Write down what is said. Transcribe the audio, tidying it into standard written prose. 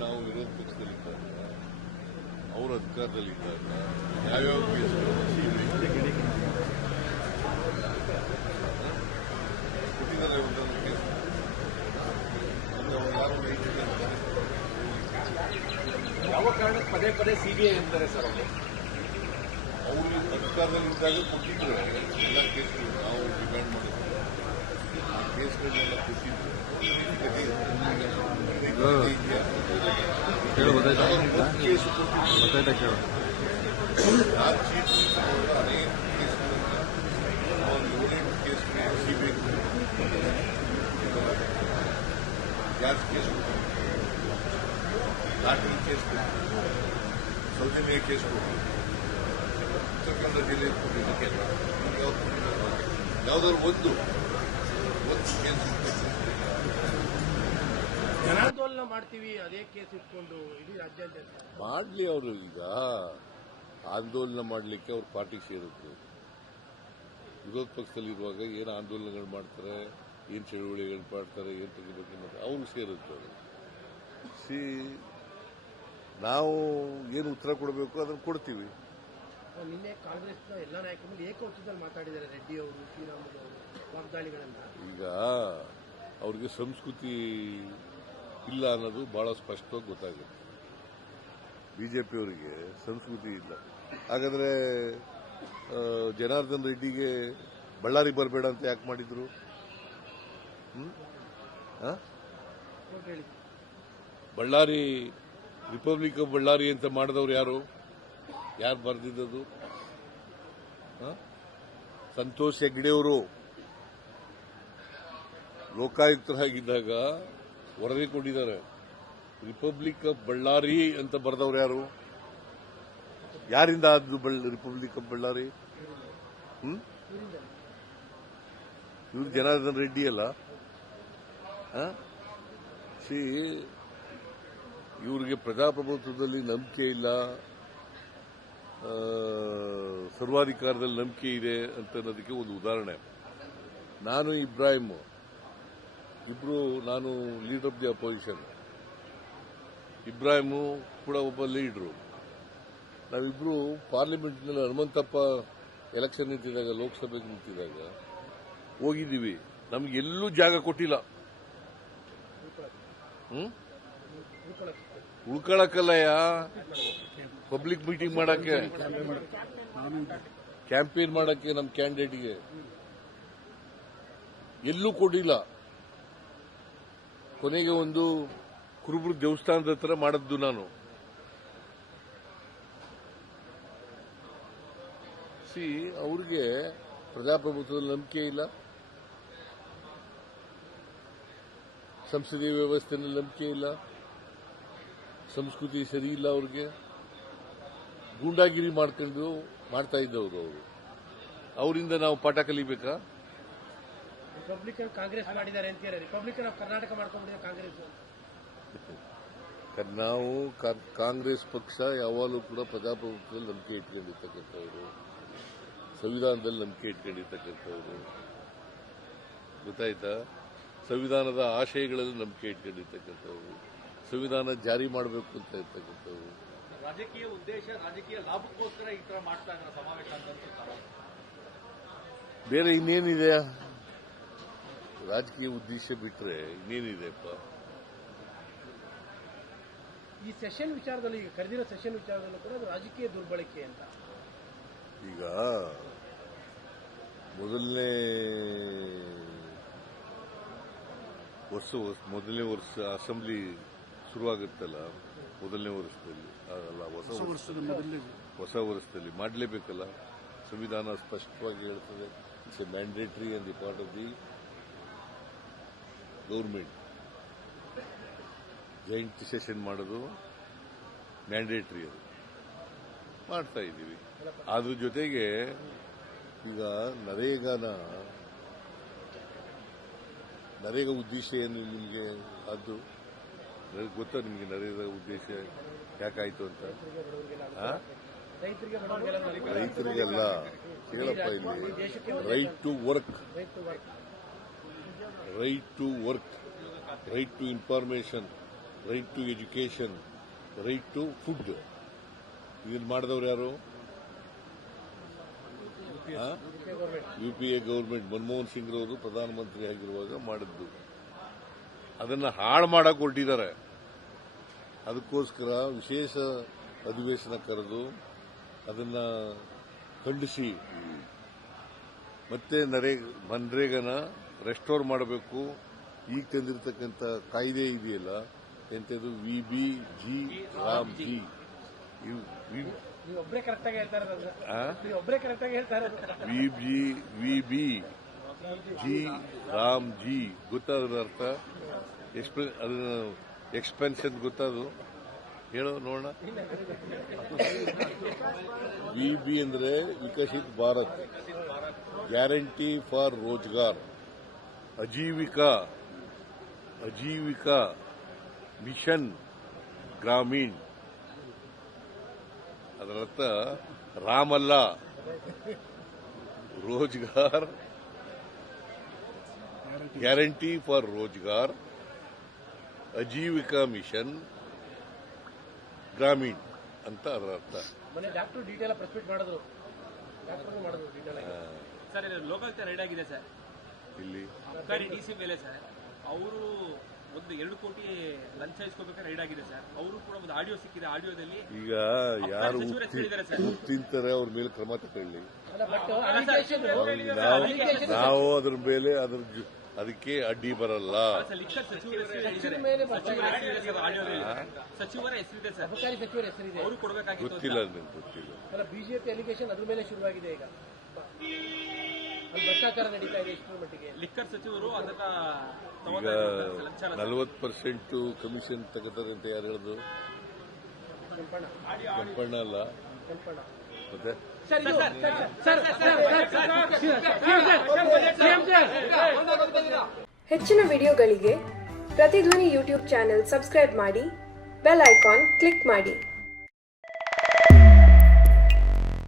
ನಾವು ವಿರೋಧ ಪಕ್ಷದಲ್ಲಿದ್ದಾಗ ಅವರು ಅಧಿಕಾರದಲ್ಲಿದ್ದಾಗ ಯಾವ್ಯಾವ ಕೇಸ್ಗಳು ಕೊಟ್ಟಿದ್ದಾರೆ ಒಂದೊಂದು ಕೇಸ್ ಯಾರು ಯಾವ ಕಾರಣಕ್ಕೆ ಪದೇ ಪದೇ ಸಿಬಿಐ ಅಂತಾರೆ ಸರ್ ಅವರು ಅಧಿಕಾರದಲ್ಲಿದ್ದಾಗ ಕೊಟ್ಟಿದ್ರು ಎಲ್ಲ ಕೇಸ್ಗಳು ನಾವು ಡಿಮ್ಯಾಂಡ್ ಮಾಡಿದ್ವಿ ಆ ಕೇಸ್ಗಳನ್ನೆಲ್ಲ ಕೊಟ್ಟಿದ್ರು ಕೇಸು ಕೊಟ್ಟಿದ್ರು ಯಾರು ಚೀಫ್ ಅನೇಕ ಕೇಸ್ಗಳನ್ನ ಒಂದು 7 ಕೇಸ್ಗಳು ಸಿಬಿಐ ಗ್ಯಾಸ್ ಕೇಸ್ ಕೊಟ್ಟಿದ್ರು ಲಾಟರಿ ಕೇಸ್ ಕೊಟ್ಟಿದ್ರು ಸೌಜನ್ಯ ಕೇಸ್ ಕೊಟ್ಟಿದ್ರು ಸರ್ಕಾರದ ಜಿಲ್ಲೆ ಕೊಟ್ಟಿದ್ದಕ್ಕೆ ಯಾವ್ದಾದ್ರು ಒಂದು ಕೇಸ್ ಜನಾಂದೋಲನ ಮಾಡ್ತೀವಿ ಅದೇ ಕೇಸ್ ಇಟ್ಕೊಂಡು ಇಡೀ ರಾಜ್ಯಾದ್ಯಂತ ಮಾಡ್ಲಿ ಅವರು ಈಗ ಆಂದೋಲನ ಮಾಡಲಿಕ್ಕೆ ಅವ್ರ ಪಾರ್ಟಿಗೆ ಸೇರುತ್ತೆ ವಿರೋಧ ಪಕ್ಷದಲ್ಲಿರುವಾಗ ಏನು ಆಂದೋಲನಗಳು ಮಾಡ್ತಾರೆ ಏನು ಚಳುವಳಿಗಳು ಮಾಡ್ತಾರೆ ಏನು ತೆಗಿಬೇಕು ಮಾಡ್ತಾರೆ ಅವ್ರಿಗೆ ಸೇರುತ್ತೆ ಅವರು ನಾವು ಏನು ಉತ್ತರ ಕೊಡಬೇಕು ಅದನ್ನು ಕೊಡ್ತೀವಿ. ನಿನ್ನೆ ಕಾಂಗ್ರೆಸ್ನ ಎಲ್ಲ ನಾಯಕರು ಏಕವಚನದಲ್ಲಿ ಮಾತಾಡಿದ್ದಾರೆ. ರೆಡ್ಡಿ ಅವರು, ಶ್ರೀರಾಮುಲು ಅವರು ವಾಗ್ದಾಳಿಗಳನ್ನ. ಈಗ ಅವ್ರಿಗೆ ಸಂಸ್ಕೃತಿ ಇಲ್ಲ ಅನ್ನೋದು ಬಹಳ ಸ್ಪಷ್ಟವಾಗಿ ಗೊತ್ತಾಗುತ್ತೆ. ಬಿಜೆಪಿಯವರಿಗೆ ಸಂಸ್ಕೃತಿ ಇಲ್ಲ. ಹಾಗಾದ್ರೆ ಜನಾರ್ದನ್ ರೆಡ್ಡಿಗೆ ಬಳ್ಳಾರಿ ಬರಬೇಡ ಅಂತ ಯಾಕೆ ಮಾಡಿದ್ರು? ಬಳ್ಳಾರಿ ರಿಪಬ್ಲಿಕ್ ಆಫ್ ಬಳ್ಳಾರಿ ಅಂತ ಮಾಡಿದವರು ಯಾರು ಬರೆದಿದ್ದದು? ಸಂತೋಷ್ ಹೆಗ್ಡೆಯವರು ಲೋಕಾಯುಕ್ತರಾಗಿದ್ದಾಗ ವರದಿ ಕೊಟ್ಟಿದ್ದಾರೆ. ರಿಪಬ್ಲಿಕ್ ಆಫ್ ಬಳ್ಳಾರಿ ಅಂತ ಬರೆದವರು ಯಾರು? ಯಾರಿಂದ ಆದ್ದು ರಿಪಬ್ಲಿಕ್ ಆಫ್ ಬಳ್ಳಾರಿ? ಇವ್ರು ಜನಾರ್ದನ್ ರೆಡ್ಡಿ ಅಲ್ಲ. ಇವ್ರಿಗೆ ಪ್ರಜಾಪ್ರಭುತ್ವದಲ್ಲಿ ನಂಬಿಕೆ ಇಲ್ಲ, ಸರ್ವಾಧಿಕಾರದಲ್ಲಿ ನಂಬಿಕೆ ಇದೆ ಅಂತ ಅನ್ನೋದಕ್ಕೆ ಒಂದು ಉದಾಹರಣೆ. ನಾನು ಇಬ್ರಾಹಿಂ ಇಬ್ರು, ನಾನು leader of the opposition, Ibrahim ಕೂಡ ಒಬ್ಬ ಲೀಡ್ರು. ನಾವಿಬ್ರು ಪಾರ್ಲಿಮೆಂಟ್ನಲ್ಲಿ ಹನುಮಂತಪ್ಪ ಎಲೆಕ್ಷನ್ ನಿಂತಿದ್ದಾಗ, ಲೋಕಸಭೆಗೆ ನಿಂತಿದ್ದಾಗ ಹೋಗಿದ್ದೀವಿ. ನಮ್ಗೆಲ್ಲೂ ಜಾಗ ಕೊಟ್ಟಿಲ್ಲ. ಉಳ್ಕೊಳಕ್ಕಲ್ಲಯ್ಯ, ಪಬ್ಲಿಕ್ ಮೀಟಿಂಗ್ ಮಾಡಕ್ಕೆ, ಕ್ಯಾಂಪೇನ್ ಮಾಡಕ್ಕೆ ನಮ್ಮ ಕ್ಯಾಂಡಿಡೇಟ್ಗೆ ಎಲ್ಲೂ ಕೊಟ್ಟಿಲ್ಲ. ಕೊನೆಗೆ ಒಂದು ಕುರುಬರು ದೇವಸ್ಥಾನದ ಹತ್ರ ಮಾಡದ್ದು ನಾನು. ಅವ್ರಿಗೆ ಪ್ರಜಾಪ್ರಭುತ್ವದಲ್ಲಿ ನಂಬಿಕೆ ಇಲ್ಲ, ಸಂಸದೀಯ ವ್ಯವಸ್ಥೆಯಲ್ಲಿ ನಂಬಿಕೆ ಇಲ್ಲ, ಸಂಸ್ಕೃತಿ ಸರಿ ಇಲ್ಲ. ಅವ್ರಿಗೆ ಗೂಂಡಾಗಿರಿ ಮಾಡ್ತಾ ಇದ್ದವರು ಅವರು. ಅವರಿಂದ ನಾವು ಪಾಠ ಕಲಿಬೇಕಾ? ರಿಪಬ್ಲಿಕನ್ ಕಾಂಗ್ರೆಸ್ ಮಾಡಿದ್ದಾರೆ ಅಂತ ಹೇಳಿ ರಿಪಬ್ಲಿಕನ್ ಆಫ್ ಕರ್ನಾಟಕ ಮಾಡ್ಕೊಂಡಿದ್ದಾರೆ ಕಾಂಗ್ರೆಸ್. ನಾವು ಕಾಂಗ್ರೆಸ್ ಪಕ್ಷ ಯಾವಾಗಲೂ ಕೂಡ ಪ್ರಜಾಪ್ರಭುತ್ವದಲ್ಲಿ ನಂಬಿಕೆ ಇಟ್ಕೊಂಡಿರ್ತಕ್ಕಂಥವ್ರು, ಸಂವಿಧಾನದಲ್ಲಿ ನಂಬಿಕೆ ಇಟ್ಕೊಂಡಿರ್ತಕ್ಕಂಥವ್ರು. ಗೊತ್ತಾಯ್ತಾ? ಸಂವಿಧಾನದ ಆಶಯಗಳಲ್ಲಿ ನಂಬಿಕೆ ಇಟ್ಕೊಂಡಿರ್ತಕ್ಕಂಥವ್ರು, ಸಂವಿಧಾನ ಜಾರಿ ಮಾಡಬೇಕು ಅಂತ ಇರ್ತಕ್ಕಂಥವ್ರು. ರಾಜಕೀಯ ಉದ್ದೇಶ, ರಾಜಕೀಯ ಲಾಭಕ್ಕೋಸ್ಕರ ಈ ತರ ಮಾಡ್ತಾ ಇದ್ದಾರೆ ಸಮಾವೇಶ ಅಂತ. ಬೇರೆ ಇನ್ನೇನಿದೆ? ರಾಜಕೀಯ ಉದ್ದೇಶ ಬಿಟ್ರೆ ಇನ್ನೇನಿದೆಪ್ಪ? ಈ ಸೆಷನ್ ವಿಚಾರದಲ್ಲಿ, ಈಗ ಕರೆದಿರೋ ಸೆಷನ್ ವಿಚಾರದಲ್ಲೂ ಕೂಡ ಅದು ರಾಜಕೀಯ ದುರ್ಬಳಕೆ ಅಂತ. ಈಗ ಮೊದಲನೇ ವರ್ಷ ಅಸೆಂಬ್ಲಿ ಶುರುವಾಗುತ್ತಲ್ಲ, ಮೊದಲನೇ ವರ್ಷದಲ್ಲಿ ಅಲ್ಲ, ಹೊಸ ವರ್ಷದಲ್ಲಿ ಮಾಡಲೇಬೇಕಲ್ಲ. ಸಂವಿಧಾನ ಸ್ಪಷ್ಟವಾಗಿ ಹೇಳ್ತದೆ, it's A mandatory and the part of the government. Joint session ಮಾಡೋದು ಮ್ಯಾಂಡೇಟರಿ, ಅದು ಮಾಡ್ತಾ ಇದ್ದೀವಿ. ಅದ್ರ ಜೊತೆಗೆ ಈಗ ನರೇಗಾ ಉದ್ದೇಶ ಏನು ನಿಮಗೆ? ಅದು ಗೊತ್ತಾ ನಿಮಗೆ? ನರೇಗಾ ಉದ್ದೇಶ ಯಾಕಾಯ್ತು ಅಂತ? ರೈತರಿಗೆಲ್ಲ ಕೇಳಪ್ಪ, ಇಲ್ಲಿ right to work, right to information, right to education, right to food. ಇದನ್ನು ಮಾಡಿದವ್ರು ಯಾರು? UPA ಗೌರ್ಮೆಂಟ್, ಮನಮೋಹನ್ ಸಿಂಗ್ ರವರು ಪ್ರಧಾನಮಂತ್ರಿ ಆಗಿರುವಾಗ ಮಾಡಿದ್ದು. ಅದನ್ನ ಹಾಳು ಮಾಡಕ್ಕೆ ಹೊರಟಿದ್ದಾರೆ. ಅದಕ್ಕೋಸ್ಕರ ವಿಶೇಷ ಅಧಿವೇಶನ ಕರೆದು ಅದನ್ನ ಖಂಡಿಸಿ ಮತ್ತೆ ಮನ್ರೇಗನ ರೆಸ್ಟೋರ್ ಮಾಡಬೇಕು. ಈಗ ತಂದಿರತಕ್ಕಂಥ ಕಾಯ್ದೆ ಇದೆಯಲ್ಲ, ಎಂಥದ್ದು VBG ರಾಮ್ಜಿ, ಒಬ್ಬರೇ ಕರೆಕ್ಟಾಗಿ ಹೇಳ್ತಾ ಇರೋದು. ಒಬ್ಬರೇ ಕರೆಕ್ಟಾಗಿ ಹೇಳ್ತಾ ಇರೋದು. VBG ರಾಮ್ಜಿ ಗೊತ್ತಾದ್ರ ಅರ್ಥ? ಅದನ್ನ ಎಕ್ಸ್ಪೆನ್ಷನ್ ಗೊತ್ತದು? ಹೇಳೋ ನೋಡೋಣ. VB ಅಂದ್ರೆ Viksit Bharat, guarantee for Rozgar, Ajeevika mission Grameen. ಅದರರ್ಥ ರಾಮಲ್ಲ, Rozgar, guarantee for Rozgar, Ajeevika mission Grameen ಅಂತ ಅದರ ಅರ್ಥ. ಮೊನ್ನೆ ಡಾಕ್ಟರ್ ಡೀಟೇಲ್ ಪ್ರೆಸ್ ಮೀಟ್ ಮಾಡಿದ್ರು. ಡೀಟೇಲ್ ಸರ್, ಇದು ಲೋಕಾಯುಕ್ತ ರೈಡ್ ಆಗಿದೆ ಸರ್. ಇಲ್ಲಿ ಅಬ್ಕಾರಿ DC ಮೇಲೆ ಸರ್, ಅವರು ಒಂದು 2 ಕೋಟಿ ಲಂಚ ಇಸ್ಕೋಬೇಕಾದ್ರೆ ರೈಡ್ ಆಗಿದೆ ಸರ್. ಅವರು ಕೂಡ ಒಂದು ಆಡಿಯೋ ಸಿಕ್ಕಿದೆ. ಆಡಿಯೋದಲ್ಲಿ ಈಗ ಯಾರು ತಿಂತಾರೆ ಅವ್ರ ಮೇಲೆ ಕ್ರಮ ತಗೊಳ್ಳಿ. ನಾವು ಅದ್ರ ಮೇಲೆ ಅದಕ್ಕೆ ಅಡ್ಡಿ ಬರಲ್ಲ. ಸಚಿವರ ಹೆಸರಿದೆ ಸರ್, ಅಬಕಾರಿ ಸಚಿವರ ಹೆಸರಿದೆ. ಅವರು ಕೊಡಬೇಕಾಗಿತ್ತು. ಗೊತ್ತಿಲ್ಲ, ನನಗೆ ಗೊತ್ತಿಲ್ಲ. ಬಿಜೆಪಿ ಅಲಿಗೇಷನ್ ಅದ್ರ ಮೇಲೆ ಶುರುವಾಗಿದೆ. ಈಗ ಭ್ರಷ್ಟಾಚಾರ ನಡೀತಾ ಇದೆ. ಇಷ್ಟರ ಮಟ್ಟಿಗೆ ಲಿಕ್ಕರ್ ಸಚಿವರು ಅದನ್ನ ಈಗ 40% ಕಮಿಷನ್ ತಗೋತಾರೆ ಅಂತ ಯಾರು ಹೇಳಿದ್ರು? ಕೆಂಪಣ್ಣ ಅಲ್ಲ ಮತ್ತೆ ಹೆಚ್ಚಿನ ವಿಡಿಯೋಗಳಿಗೆ ಪ್ರತಿಧ್ವನಿ ಯೂಟ್ಯೂಬ್ ಚಾನೆಲ್ ಸಬ್ಸ್ಕ್ರೈಬ್ ಮಾಡಿ, ಬೆಲ್ ಐಕಾನ್ ಕ್ಲಿಕ್ ಮಾಡಿ.